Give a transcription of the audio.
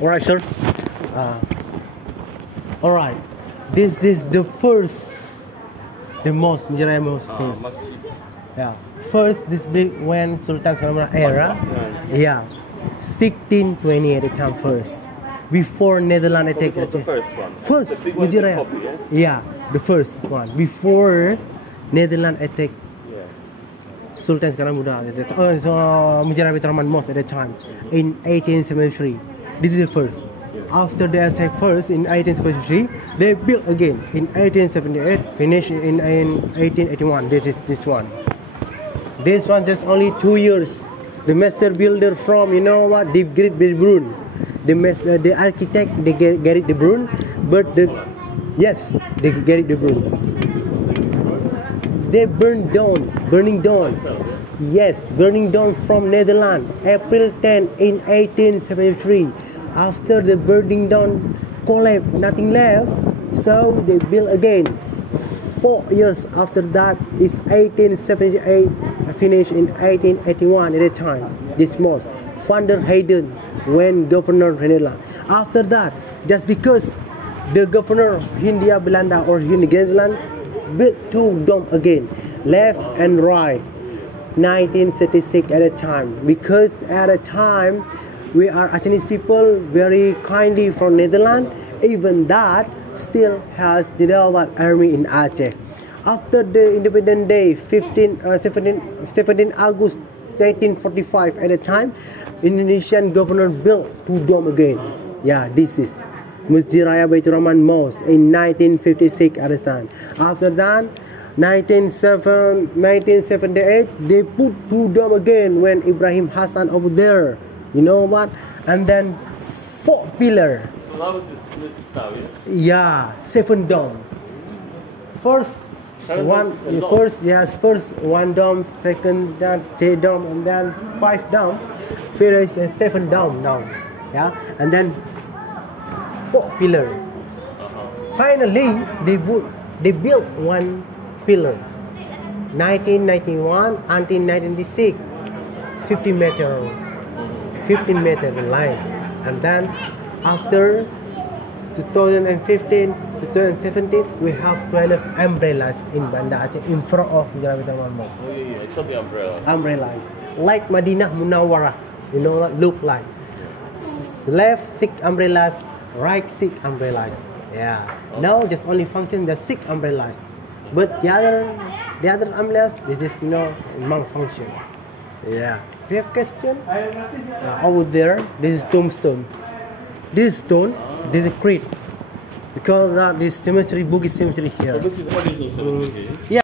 Alright, sir. Alright. This is the first, the most, Menceritakan most first. Yeah. First, this big when Sultan Sulaiman era. Yeah. 1620 at the time first. Before Netherlands attack. So this was the first one. First, the big one, the copy, yeah, the first one. Before Netherlands attack. Sultan sekarang muda at the time. So Menceritakan Baiturrahman Mosque at the time in 1873. This is the first. After the attack first in 1873, they built again in 1878. Finished in 1881. This is this one. This one just only 2 years. The master builder from the Great Brun. The architect they get it the Brun, but they get it the Brun. They burning down. Yes, burning down from Netherlands, April 10 in 1873. After the burning down collapsed, nothing left, so they built again. 4 years after that is 1878, finished in 1881 at a time. This mosque, Van der Heyden, when governor of Netherlands. After that, just because the governor of Hindia Belanda or Netherlands built 2 domes again, left and right, 1936 at a time. Because at a time we are Chinese people very kindly from Netherlands. Even that still has the army in Aceh. After the Independence Day, 17 August 1945 at a time, Indonesian governor built 2 domes again. Yeah, this is Masjid Raya Baiturrahman Mosque in 1956 at the time. After that, 1978, they put 2 domes again when Ibrahim Hassan over there. You know what? And then 4 pillars. So that was just style, yeah? Yeah, 7 domes. First 1 dome, second that 3 dome, and then 5 dome. Finish 7 dome now. Yeah, and then 4 pillars. Finally, they built 1 pillar. 1991 until 1996, 15 meter line, and then after 2015 to 2017, we have 12 umbrellas in Banda Aceh in front of Menceritakan Baiturrahman Mosque. Oh yeah, I saw the umbrella. Umbrellas, like Madinah Munawwarah, look like. Left 6 umbrellas, right 6 umbrellas. Yeah. Now just only function the 6 umbrellas, but the other umbrellas this is non-function. Yeah. Do you have question? Over there, this is tombstone. This stone, this is creed, because this cemetery, Bugis cemetery here. So this is original cemetery. Yeah.